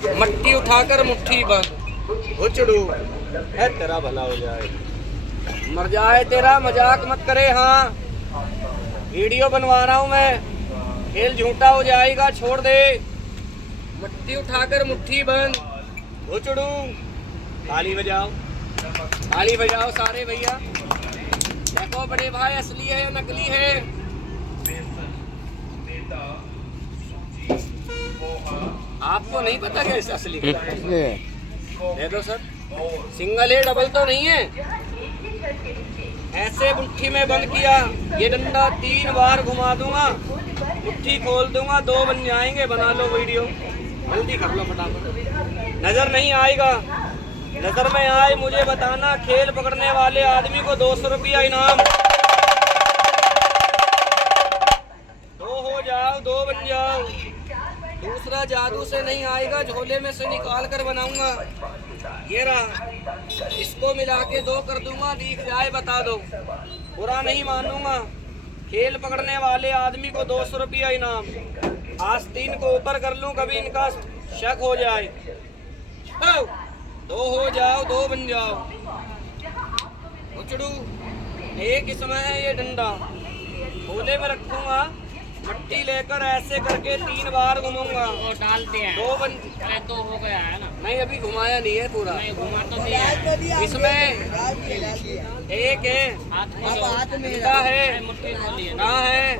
मट्टी उठाकर मुट्ठी बंद उचड़ू है तेरा भला हो जाए, मर जाए तेरा मजाक मत करे। हाँ वीडियो बनवा रहा हूँ मैं, खेल झूठा हो जाएगा छोड़ दे। मट्टी उठाकर मुट्ठी बंद उचड़ू। ताली बजाओ, ताली बजाओ सारे भैया। देखो बड़े भाई असली है या नकली है। आपको नहीं पता कैसे असली दे दो सर। सिंगल है डबल तो नहीं है। ऐसे मुट्ठी में बंद किया, ये डंडा 3 बार घुमा दूंगा, मुट्ठी खोल दूंगा, 2 बन जाएंगे। बना लो वीडियो, जल्दी कर लो फटाफट। नजर नहीं आएगा, नजर में आए मुझे बताना। खेल पकड़ने वाले आदमी को 200 रुपया इनाम। 2 हो जाओ, 2 बन जाओ। दूसरा जादू से नहीं आएगा, झोले में से निकाल कर बनाऊंगा। ये रहा, इसको मिला के 2 कर दूंगा, दिख जाए बता दो, बुरा नहीं मानूंगा। खेल पकड़ने वाले आदमी को 200 रुपया इनाम। आज 3 को ऊपर कर लूं, कभी इनका शक हो जाए। 2 हो जाओ, 2 बन जाओ। उचड़ू एक ही समय है ये डंडा, झोले में रखूंगा, मट्टी लेकर ऐसे करके 3 बार घुमाऊंगा। वो डालते हैं 2 बन। अरे 2 हो गया है ना। नहीं अभी घुमाया नहीं है पूरा, नहीं घुमा तो नहीं है। इसमें एक है हाथ में है, मुट्ठी खोली है। कहाँ है?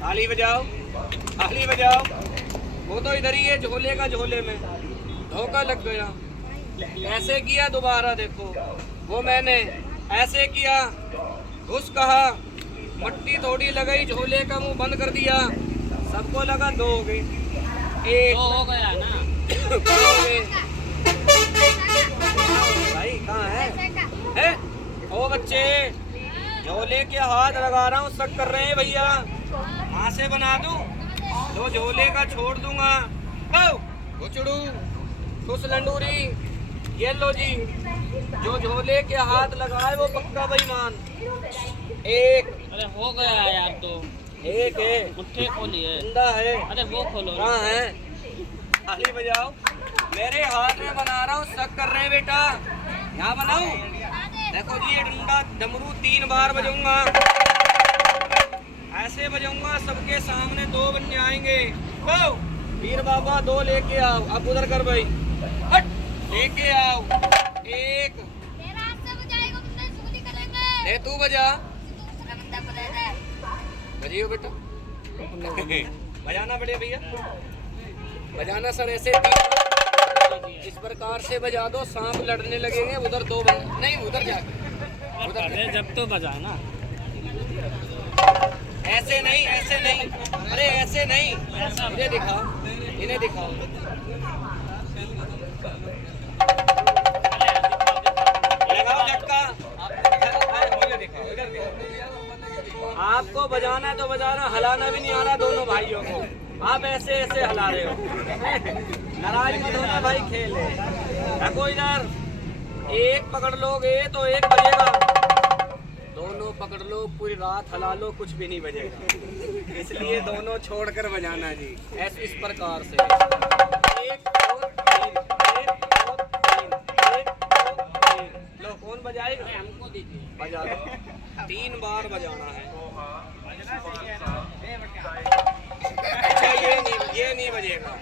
ताली बजाओ, ताली बजाओ। वो तो इधर ही है, झोले का झोले में। धोखा लग गया। ऐसे किया दोबारा, देखो वो मैंने ऐसे किया, घुस कहा, मट्टी थोड़ी लगाई, झोले का मुंह बंद कर दिया। सबको लगा 2 हो गए। 1 हो गया ना। हो गए। भाई कहाँ है? ओ बच्चे, झोले के हाथ लगा रहा हूँ, शक कर रहे हैं भैया। हाथ से बना दूं तो झोले का छोड़ दूंगा। उचड़ू खुश लंडूरी, ये लो जी। जो झोले के हाथ लगाए वो पक्का बेईमान। 1। अरे हो गया है यार, 2 एक है, मुट्ठी खोली है। जिंदा है। अरे वो खोलो। कहाँ है? ताली बजाओ। मेरे हाथ में बना रहा हूँ, शक कर रहे हैं बेटा। यहाँ बनाऊं? देखो जी, ये डंडा डमरू 3 बार बजाऊंगा, ऐसे बजाऊंगा, सबके सामने 2 बन जाएंगे। पीर बाबा 2 लेके आओ। अब उधर कर भाई, हट, लेके आओ। 1 दे, तू बजा। बजियो बेटा। बजाना बड़े भैया, बजाना सर। ऐसे इस प्रकार से बजा दो, सांप लड़ने लगेंगे। उधर 2 बन, नहीं उधर जाके, उधर जब तो बजा ना। ऐसे नहीं, ऐसे नहीं, अरे ऐसे नहीं, इन्हें दिखाओ, इन्हें दिखाओ। लगाओ झटका, मुझे दिखाओ, इधर दिखाओ। आपको बजाना है तो बजाना, हलाना भी नहीं आ रहा दोनों भाइयों को। आप ऐसे ऐसे हिला रहे हो। नाराज मत होना भाई, खेल है। देखो इधर, 1 पकड़ लोगे तो 1 बजेगा, दोनों पकड़ लो, पूरी रात हिला लो, कुछ भी नहीं बजेगा। इसलिए दोनों छोड़कर बजाना जी, ऐसे इस प्रकार से। 1 2 3, 1 2 3, 1 2 3। लो कौन बजाएगा? हमको दीजिए। बजा लो, 3 बार बजाना है। अच्छा ये नहीं बजेगा,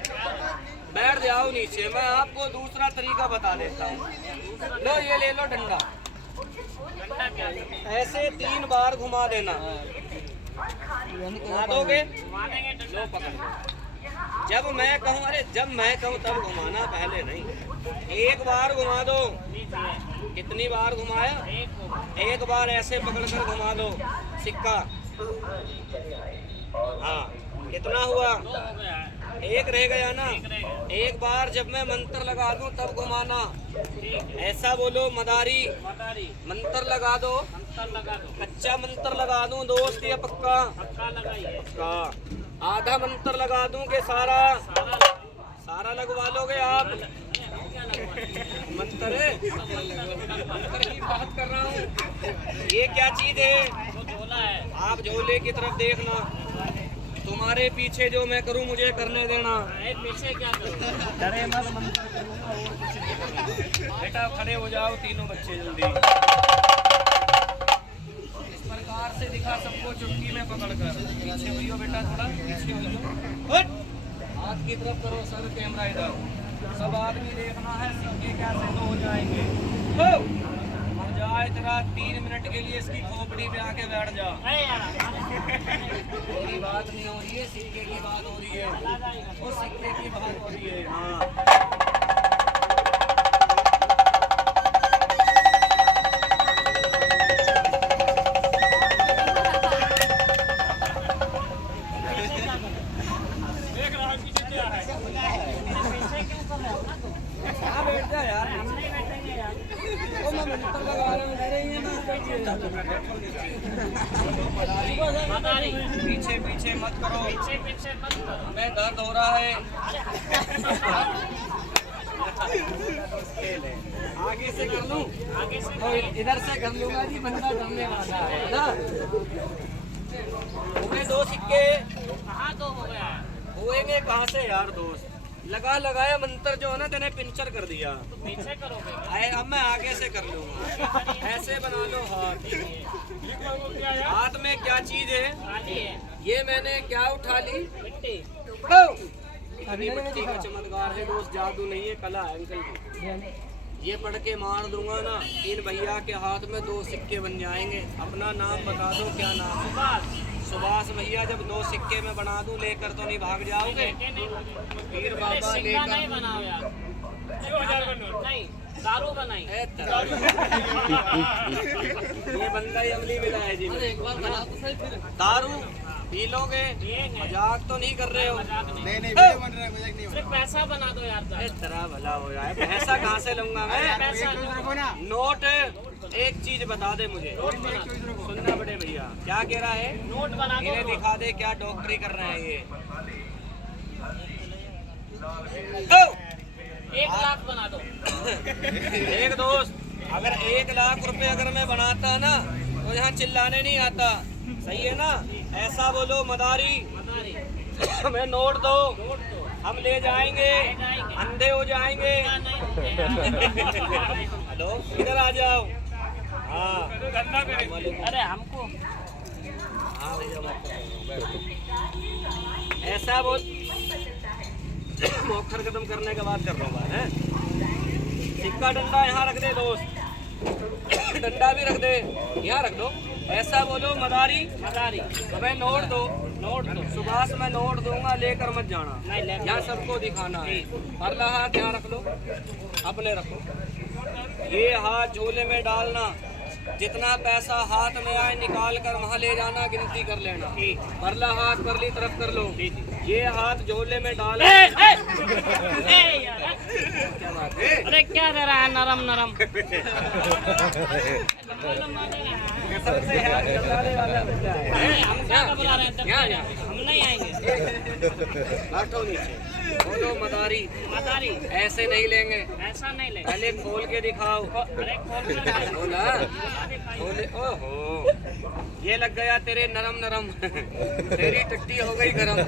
बैठ जाओ नीचे। मैं आपको दूसरा तरीका बता देता हूँ। लो ये ले लो डंडा, ऐसे 3 बार घुमा देना। घुमा दोगे? लो पकड़। जब मैं कहूँ, अरे जब मैं कहूँ तब घुमाना, पहले नहीं। 1 बार घुमा दो। कितनी बार घुमाया? 1 बार ऐसे पकड़कर घुमा दो, सिक्का। हाँ कितना हुआ? 1 रह गया ना। 1 बार जब मैं मंत्र लगा दूं तब घुमाना। ऐसा बोलो, मदारी मंत्र लगा दो। कच्चा मंत्र लगा दूं दोस्त या पक्का? पक्का। आधा मंत्र लगा दूं कि सारा लगवा लोगे आप? मंत्र है, मंत्र की बात कर रहा हूँ। ये क्या चीज है? आप झोले की तरफ देखना, तुम्हारे पीछे जो मैं करूं मुझे करने देना। पीछे क्या करूं? डरे मत, मंत्र करूंगा और कुछ नहीं करूंगा। बेटा खड़े हो जाओ तीनों बच्चे जल्दी। इस प्रकार से दिखा सबको चुटकी में पकड़कर। पीछे हुई हो बेटा, थोड़ा पीछे हुई हो। हट! हाथ की तरफ करो सर, कैमरा इधर। सब आदमी देखना है सिक्के कैसे तो हो जाएंगे। हो! और जाए तेरा 3 मिनट के लिए इसकी खोपड़ी पे आके बैठ जा। कोई बात नहीं हो रही है, सिक्के की बात हो रही है, वो सिक्के की बात हो रही है। हाँ बैठ जा यार, ओ मैं मंत्र लगा रहा हूँ, मेरे ही है ना। पीछे पीछे मत करो, पीछे मत करो। हमें दर्द हो रहा है। आगे से कर लूं, आगे से तो इधर से कर लूंगा जी, बंदा करने वाला है ना। हुए 2 सिक्के, कहाँ तो हो गया? हुएंगे कहाँ से यार दोस्त। लगा लगाया मंत्र जो है ना, तेने पिंचर कर दिया। तो पीछे करोगे? अब मैं आगे से कर लूंगा। ऐसे बना लो हाथ। हाथ में क्या चीज है? खाली है ये मैंने क्या उठा ली? मिट्टी। अभी मिट्टी का चमत्कार है दोस्त, जादू नहीं है, कला है अंकल की। ये पढ़ के मार दूंगा ना, इन भैया के हाथ में 2 सिक्के बन जाएंगे। अपना नाम बता दो, क्या नाम है? सुभाष भैया। जब 2 सिक्के में बना दूं, लेकर तो नहीं भाग जाओगे? पीर बाबा सिक्का नहीं लेकर। बनाओ यार, नहीं दारू बनाई। ये बंदा ही अमली मिला है जी। दारू पी लोगे? मजाक तो नहीं कर रहे हो? सिर्फ पैसा बना दो यार। तेरा भला हो जाए। पैसा कहाँ से लूंगा मैं? पैसा नोट। एक चीज बता दे मुझे, सुनना बड़े भैया, क्या कह रहा है? नोट बना दो। इन्हें दिखा दे क्या डॉक्टरी कर रहे हैं ये। 1 लाख बना दो। एक दोस्त, अगर 1 लाख रुपए अगर मैं बनाता ना, तो यहाँ चिल्लाने नहीं आता, सही है ना? ऐसा बोलो मदारी, हमें नोट दो, हम ले जाएंगे, अंधे हो जाएंगे। हेलो, इधर आ जाओ। हाँ अरे हमको हाँ भैया, ऐसा बोल। मोखर खत्म करने के बाद कर रहा हूँ बात है। सिक्का डंडा यहाँ रख दे दोस्त, डंडा भी रख दे, यहाँ रख दो। ऐसा बोलो मदारी, हमें नोट दो। सुभाष मैं नोट दूंगा, लेकर मत जाना। यहाँ सबको दिखाना है। परला हाथ यहाँ रख लो, अपने रखो। ये हाथ झोले में डालना, जितना पैसा हाथ में आए निकाल कर वहाँ ले जाना, गिनती कर लेना। परला हाथ परली तरफ कर लो। ये हाथ झोले में डाल। क्या बात है? अरे क्या दे रहा है? नरम नरम। कसम से यार, गजाले वाला बंदा है। हम क्या घबरा रहे हैं? यहाँ हम नहीं आएंगे। बैठो नीचे। बोलो मदारी, ऐसे नहीं लेंगे, ऐसा नहीं ले। पहले खोल के दिखाओ। अरे खोल कर बोला खोले। ओहो, ये लग गया तेरे नरम, तेरी टट्टी हो गई गरम।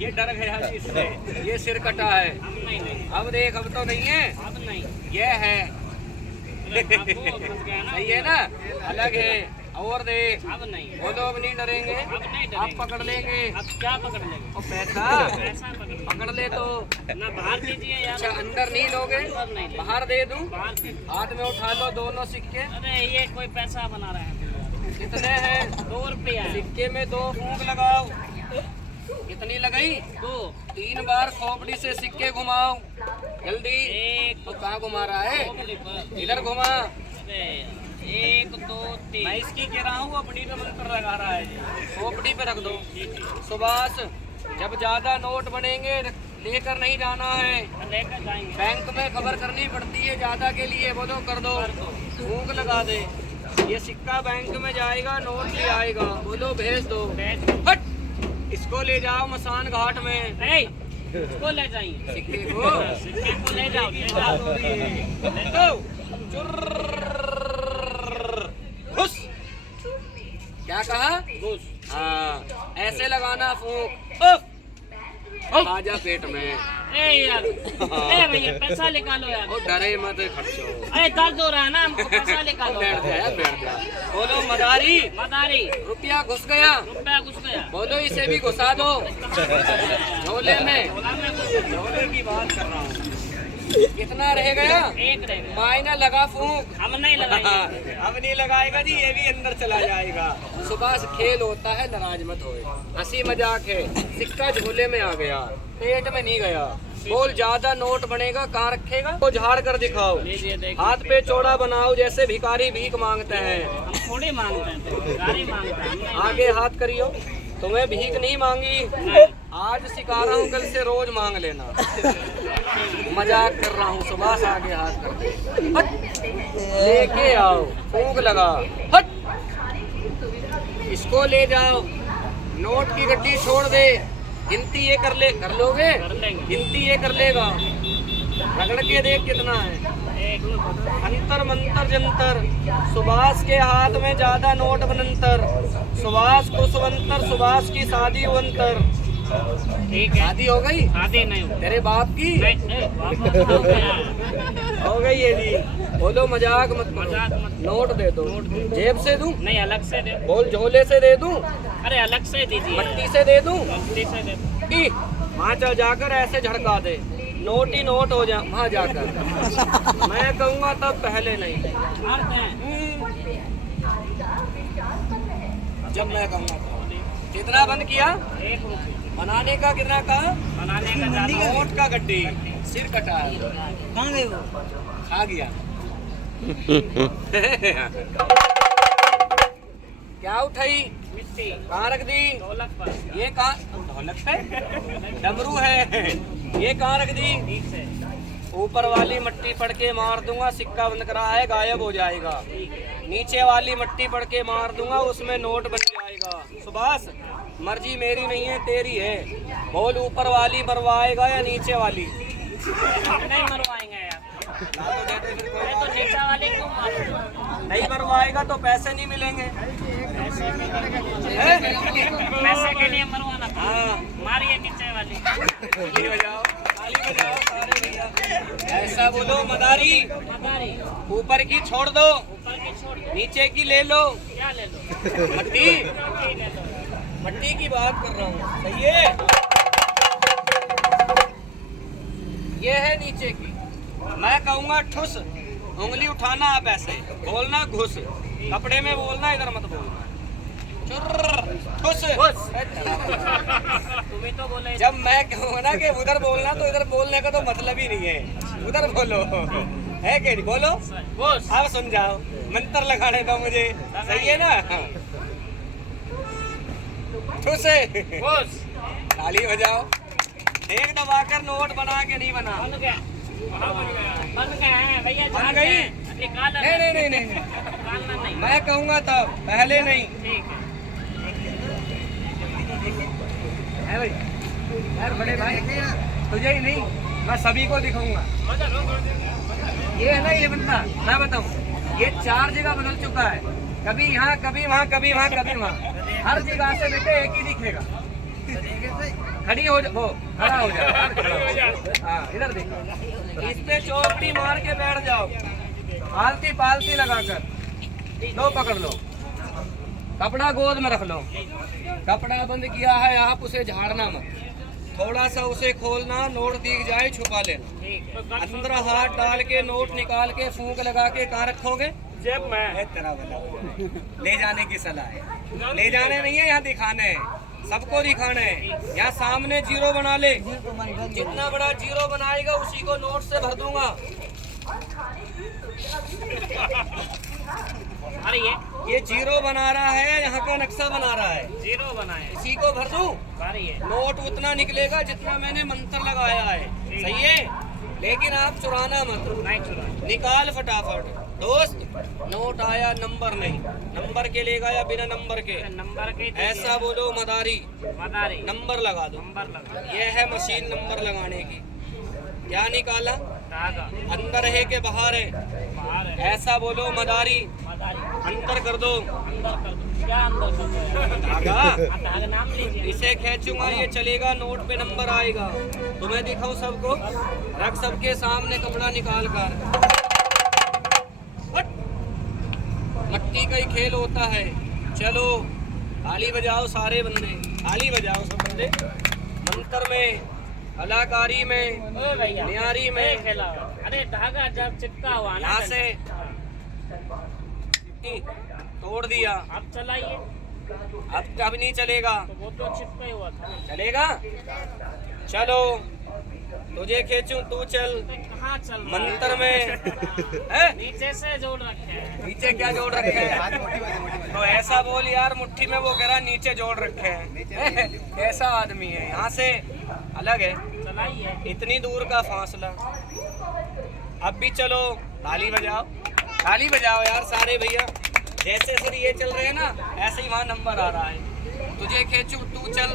ये डर गया इससे, ये सिर कटा है। हम नहीं लेंगे। अब देख, अब तो नहीं है, अब नहीं। ये है। फंस गया ना। सही है ना? अलग है। और देख, अब नहीं। बोलो अब नहीं डरेंगे। अब नहीं अब डरेंगे। पकड़ लेंगे। अब क्या पकड़ लेंगे? और पैसा पैसा पकड़ ले तो। ना बाहर दीजिए यार। अच्छा, अंदर नहीं लोगे? अंदर नहीं लेंगे। बाहर दे दूं? बाहर से। हाथ में उठा लो 2 सिक्के। अरे ये कोई पैसा बना रहा है। कितने हैं? 2 रुपया है। सिक्के में 2 फूंक लगाओ। कितनी लगाई? 2। 3 बार खोपड़ी से सिक्के घुमाओ जल्दी। एक तो कहाँ घुमा रहा है? खोपड़ी पर। इधर घुमा। अरे 1 2 3। मैं इसकी कह रहा हूँ, अपनी पे मंत्र लगा रहा है। खोपड़ी पे रख दो। सुभाष, जब ज्यादा नोट बनेंगे लेकर नहीं जाना है, लेकर जाएंगे। बैंक में खबर करनी पड़ती है ज्यादा के लिए। बोलो कर दो, फूंक लगा दे। ये सिक्का बैंक में जाएगा, नोट भी आएगा। बोलो भेज दो। हट! इसको ले जाओ मसान घाट में। इसको ले जाइए। सिक्के को ले जाओ, ले जाओ। घुस। क्या कहा? घुस। हाँ, ऐसे लगाना फूंक। आ जा पेट में। ए यार, भैया पैसा निकालो यार। वो डरे मत खर्चो। अरे दर्द हो रहा है ना हमको, पैसा निकालो। बैठ जा बैठ जा। बोलो मदारी मदारी रुपया घुस गया। रुपया घुस गया। बोलो इसे भी घुसा दो झोले में। बोला मैं कुछ झोले की बात कर रहा हूँ। कितना रह गया? एक रह गया। मायना लगा फूंक। हम नहीं लगाएंगे। अब नहीं लगाएगा जी, ये भी अंदर चला जाएगा। सुबह से खेल होता है, नाराज मत होए। हंसी मजाक है। सिक्का झोले में आ गया, पेट में नहीं गया। बोल ज्यादा नोट बनेगा कहाँ रखेगा? वो झाड़ कर दिखाओ, लीजिए देखिए। हाथ पे चौड़ा बनाओ जैसे भिखारी भीख मांगते हैं। हम थोड़ी मांगते हैं, तो गाड़ी मांगते हैं। हम नहीं आगे हाथ करियो। तुम्हें भीख नहीं मांगी, नहीं। आज सिखा रहा हूँ, कल से रोज मांग लेना। मजाक कर रहा हूँ। सुबह से आगे हाथ कर दे। हट लेके आओ, फूंक लगा। हट इसको ले जाओ, नोट की गड्डी छोड़ दे। गिनती ये कर लोगे? कर लेंगे। गिनती ये कर लेगा। रगड़ के देख कितना है। एक अंतर मंतर जंतर, सुभाष के हाथ में ज्यादा नोट बनंतर। सुभाष को सुवंतर, सुभाष की शादी वंतर। ठीक है। शादी हो गई? शादी नहीं हो तेरे बाप की वापस हो गया। हो गई है जी। बोलो मजाक मत करो। मजाक मत। नोट दे दो। जेब से दूं? नहीं अलग से दे। बोल झोले से दे दूं? अरे अलग से दीजिए। मट्टी से दे दूं? मट्टी से दे। की वहाँ चल जाकर ऐसे झड़का दे, नोट ही नोट हो जा वहाँ जाकर। मैं कहूँगा तब पहले नहीं। मारते हैं। जब मैं कहूँगा कितना बंद किया? 1 रुपया। बनाने का कितना कहा? बनाने का ज्यादा। नोट का गड्डी सिर कटा है। कहाँ गए वो? खा गया। क्या उठाई? मिट्टी। कहाँ रख दी? ढोलक पर। ये कहाँ? ढोलक पे डमरू है। ये कहाँ रख दी? ठीक से। ऊपर वाली मट्टी पड़ के मार दूंगा, सिक्का बंद करा है, गायब हो जाएगा। नीचे वाली मट्टी पड़ के मार दूंगा, उसमें नोट बन जाएगा। सुभाष मर्जी मेरी नहीं है, तेरी है। बोल ऊपर वाली मरवाएगा या नीचे वाली? नहीं मरवाएंगे यार। अरे तो नीचा वाले क्यों मारो? नहीं मरवाएगा तो पैसे नहीं मिलेंगे। पैसे के लिए मरवाना था। हाँ मारिए नीचे वाली। ताली बजाओ, ताली बजाओ सारे भैया। ऐसा बोलो मदारी, मदारी ऊपर की छोड़ दो, ऊपर की छोड़ दो। नीचे की ले लो। क्या ले लो? मट्टी, मट्टी ले लो। मट्टी की बात कर रहा हूँ। सही है? ये है नीचे की। मैं कहूँगा ठुस, उंगली उठाना आप ऐसे बोलना, घुस। कपड़े में बोलना, इधर मत बोलना। ठुस तुम्हें तो बोले। जब मैं कहूँ ना कि उधर बोलना, तो इधर बोलने का तो मतलब ही नहीं है। उधर बोलो है कि नहीं? बोलो। बस। अब सुन जाओ, मंत्र लगाने दो मुझे। सही है ना? ठुस बस। ताली बजाओ। एक दबाकर नोट बना के नहीं बना। बन गया। बन गया है भैया। बन गई? निकालना नहीं। निकालना नहीं। मैं कहूँगा तब, पहले नहीं। ठीक है भाई। यार बड़े भाई, तुझे ही नहीं, मैं सभी को दिखाऊंगा। ये है ना, ये बंदा मैं बताऊं, ये 4 जगह बदल चुका है। कभी यहाँ, कभी वहाँ, कभी वहाँ, कभी वहाँ। हर जगह से बेटे एक ही दिखेगा। खड़ी हो जा, वो खड़ा हो जा। हाँ इधर देखो, इस पे चौकड़ी मार के बैठ जाओ, आलती पालती लगाकर। लो पकड़ लो, कपड़ा गोद में रख लो। कपड़ा बंद किया है, आप उसे झाड़ना मत। थोड़ा सा उसे खोलना, नोट दिख जाए छुपा लेना। ठीक। अंदर हाथ डाल के नोट निकाल के फूंक लगा के कहाँ रखोगे? जेब में। तेरा वाला ले जाने की सलाह है। ले जाने नहीं है, यहाँ दिखाने है, सबको दिखाना है। यहाँ सामने जीरो बना ले, जितना बड़ा जीरो बनाएगा उसी को नोट से भर दूंगा। अरे ये जीरो बना रहा है, यहाँ का नक्शा बना रहा है, जीरो बनाए। इसी को भर दूं। अरे ये नोट उतना निकलेगा जितना मैंने मंत्र लगाया है। सही है? लेकिन आप चुराना मत, नहीं चुरा। निकाल फटाफट। दोस्त नोट आया, नंबर नहीं। नंबर के लेगा या बिना नंबर के? नंबर के। ऐसा बोलो मदारी, मदारी नंबर लगा दो। नंबर लगा। ये है मशीन नंबर लगाने की। क्या निकाला? धागा अंदर है के बाहर है, बाहर है, ऐसा बोलो मदारी, मदारी अंतर कर दो अंदर कर दो। क्या अंदर कर दो? धागा। आप धागा नाम लीजिए। इसे खींचूंगा ये चलेगा, नोट पे नंबर आएगा। तुम्हें दिखाऊं सबको, रख सबके सामने कपड़ा निकाल कर। हट। मट्टी का ही खेल होता है। चलो ताली बजाओ सारे बंदे, ताली बजाओ सब बंदे। मंत्र में, कलाकारी में, ओए भैया न्यारी में। नहीं खेला हुआ। अरे धागा जब चिपका हुआ ना यहाँ से तोड़ दिया, आप चलाइए। अब नहीं चलेगा। तो वो तो चिपका ही हुआ था। चलेगा? चलो तुझे खींचूं, तू चल। कहाँ चल रहा है? मंत्र में है? नीचे से जोड़ रखे हैं। नीचे क्या जोड़ रखे हैं? तो ऐसा बोल यार, मुट्ठी में वो कह रहा नीचे जोड़ रखे हैं। कैसा आदमी है? यहाँ से अलग है, चलाइए। इतनी दूर का फासला। अब भी चलो, ताली बजाओ, ताली बजाओ यार सारे भैया। जैसे सर ये चल रहे हैं ना, ऐसे ही वहाँ नंबर आ रहा है। तुझे खींचूं, तू चल।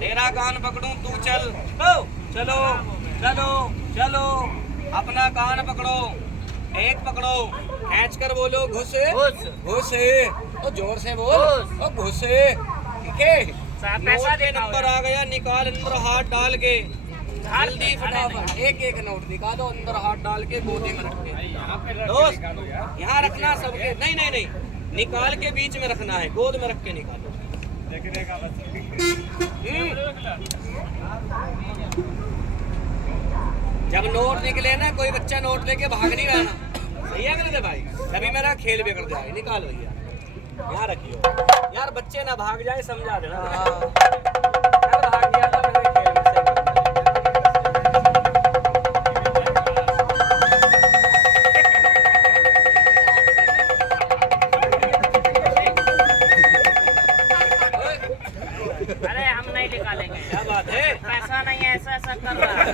तेरा कान पकड़ूं, तू चल। तो चलो चलो चलो, अपना कान पकड़ो, एक पकड़ो, खींच कर बोलो घुसे घुसे। तो जोर से बोल, ओ घुसे। ठीक है, पैसा नोट पे नंबर आ गया, निकाल अंदर हाथ डाल के। जल्दी फटाफट एक एक नोट निकालो, अंदर हाथ डाल के गोदी में रख के। दोस्त यहाँ रखना सबके, नहीं नहीं नहीं, निकाल के बीच में रखना है, गोद में रख के निकालो। जब नोट निकले ना, कोई बच्चा नोट लेके भाग नहीं रहना। सही है गलत है भाई? तभी मेरा खेल बिगड़ जाएगा। निकाल भैया, यहाँ रखियो यार, बच्चे ना भाग जाए, समझा देना। यार भाग गया था मेरे खेल में से। अरे हम नहीं निकालेंगे। क्या बात है? पैसा नहीं है, ऐसा ऐसा कर रहा है।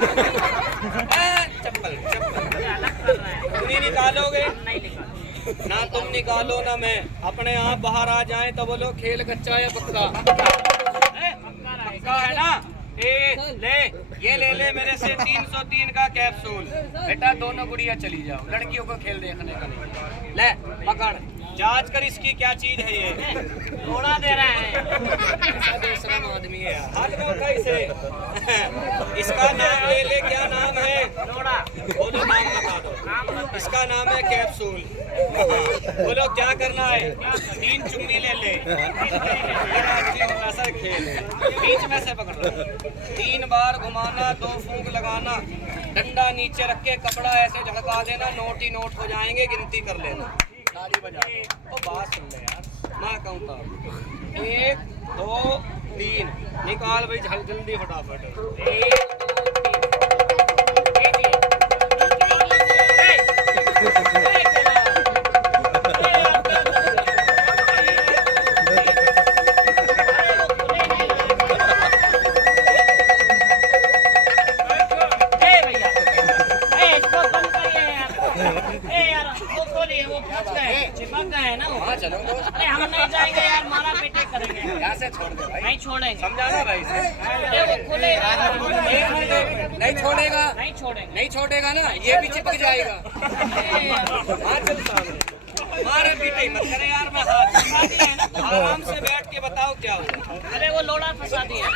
चप्पल चप्पल ये अलग कर रहा है। तुम नहीं निकालोगे? हम नहीं निकालेंगे। ना तुम निकालो ना मैं। अपने आप बाहर आ जाए तो बोलो खेल कच्चा या पक्का? पक्का रहेगा। पक्का है ना? ले ये ले मेरे से 303 का कैप्सूल। बेटा दोनों गुड़िया चली जाओ, लड़कियों को खेल देखने का नहीं। ले पकड़, जांच कर इसकी क्या चीज है ये। थोड़ा दे रहे हैं। ऐसा बेशरम आदमी है यार। हाथ में उठा इसे। इसका नाम ले, क्या नाम है? थोड़ा बोलो नाम बता दो। इसका नाम है कैप्सूल। बोलो क्या करना है? 3 चुंगी ले। ऐसा खेल है, बीच में से पकड़ना, 3 बार घुमाना, 2 फूंक लगाना, डंडा नीचे रख के कपड़ा ऐसे झड़का देना, नोट ही नोट हो जाएंगे, गिनती कर लेना। ताली बजा। ओ बात सुन ले यार, मैं कहूँ तो 1 2 3 निकाल भाई, जल्दी फटाफट। 1 2 3 चिपक गए हैं ना वो। हाँ चलो दोस्त। अरे हम नहीं जाएंगे यार, मारा पीटे करेंगे। यहाँ से छोड़ दे भाई, नहीं छोड़ेंगे। समझाना भाई से। अरे वो खुलेगा। नहीं छोड़ेगा, नहीं छोड़ेंगे। नहीं छोड़ेगा ना, ये भी चिपक जाएगा। हाँ चल सामने, मारे पीटे मत करे यार। मैं हाथ फंसा दिए हैं ना। आराम से बैठ के बताओ क्या हुआ। अरे वो लोड़ा फंसा दिया।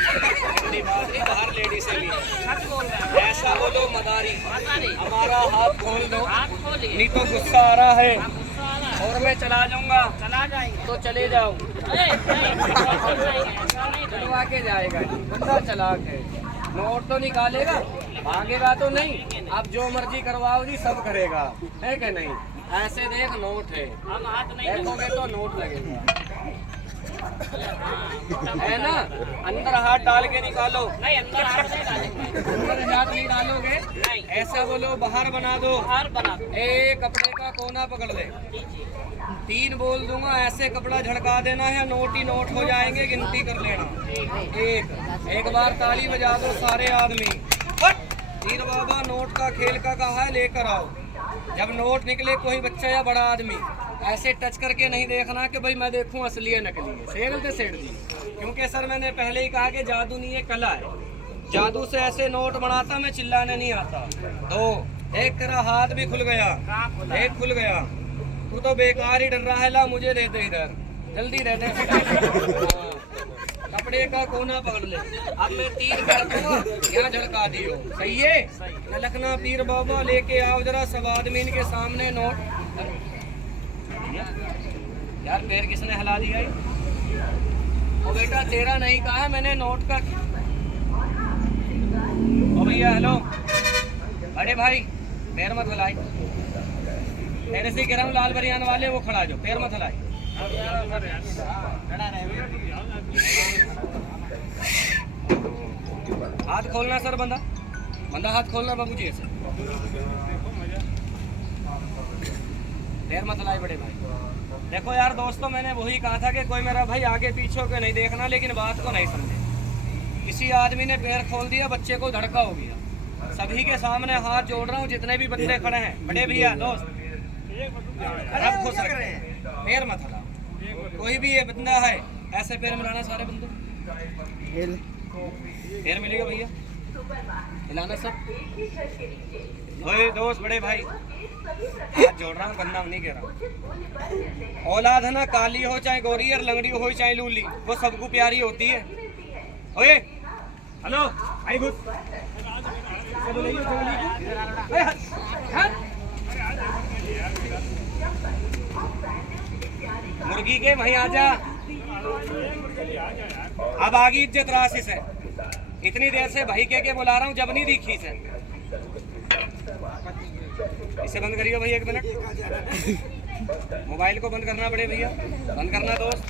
बड़ी बात नहीं, बाहर लेडी से भी सच बोल रहा है। ऐसा बोलो मदारी, पता नहीं। हमारा हाथ खोल दो, हाथ खोलिए। नहीं तो गुस्सा आ रहा है आप गुस्सा आ रहा है। और मैं चला जाऊंगा। चला जाएंगे। तो चले जाओ। अरे नहीं, वापस जाएंगे, ऐसा नहीं जाएंगे। चलवा के जाएगा जी, बंदा चालाक है। नोट तो निकालेगा, भागेगा तो नहीं। आप जो मर्जी करवाओ जी, सब करेगा, है कि नहीं? ऐसे देख, नोट है, हम हाथ नहीं देखोगे तो नोट लगेगा, है ना? अंदर हाथ डाल के निकालो। नहीं, अंदर हाथ नहीं डालेंगे। अंदर हाथ नहीं डालोगे? नहीं। ऐसा बोलो, बाहर बना दो। बाहर बना दो। एक कपड़े का कोना पकड़ ले, 3 बोल दूंगा, ऐसे कपड़ा झड़का देना है, नोट ही नोट हो जाएंगे, गिनती कर लेना। एक बार ताली बजा दो सारे आदमी। तीर बाबा नोट का खेल का कहा है, लेकर आओ। जब नोट निकले, कोई बच्चा या बड़ा आदमी ऐसे टच करके नहीं देखना कि भाई मैं देखूं असली है नकली है। सही गलत है सेठ जी? क्योंकि सर मैंने पहले ही कहा कि जादू नहीं है, कला है। जादू से ऐसे नोट बनाता मैं चिल्लाने नहीं आता। दो, एक तेरा हाथ भी खुल गया, एक खुल गया। तू तो बेकार ही डर रहा है, ला मुझे दे दे इधर, जल्दी दे दे। हाँ, कपड़े का कोना पकड़ ले। अब मैं तीर कर दूंगा, यहाँ झड़का दियो। सही है? लखना पीर बाबा लेके आओ जरा सब आदमी इनके सामने नोट। यार पैर किसने हिला दिया? ओ बेटा तेरा नहीं कहा मैंने, नोट का। ओ भैया हेलो, अरे भाई पैर मत हिलाई। तेरे से कह रहा हूँ लाल बनियान वाले वो खड़ा जो, पैर मत हिलाई। हाथ खोलना सर, बंदा हाथ खोलना बाबू जी ऐसे। पैर मत हिलाई बड़े भाई। देखो यार दोस्तों, मैंने वही कहा था कि कोई मेरा भाई आगे पीछे के नहीं देखना, लेकिन बात को नहीं समझे। किसी आदमी ने पैर खोल दिया, बच्चे को धड़का हो गया। सभी के सामने हाथ जोड़ रहा हूँ, जितने भी बंदे खड़े हैं, बड़े भैया दोस्त, रब खुश रखे, पैर मत हिलाओ। कोई भी ये बंदा है ऐसे पैर मिलाना, सारे बंदे पैर मिलेगा भैया, हिलाना सब। ओए दोस्त बड़े भाई, हाथ जोड़ रहा हूँ, गंदा नहीं कह रहा। औलाद है ना, काली हो चाहे गोरी और लंगड़ी हो चाहे लूली, वो सबको प्यारी होती है। ओए हेलो आई गुड, मुर्गी के वहीं आजा। अब आगी इज्जत राशि से, इतनी देर से भाई कह के बुला रहा हूँ, जब नहीं दिखी से। इसे बंद करिए भैया, 1 मिनट। मोबाइल को बंद करना पड़े भैया, बंद करना दोस्त।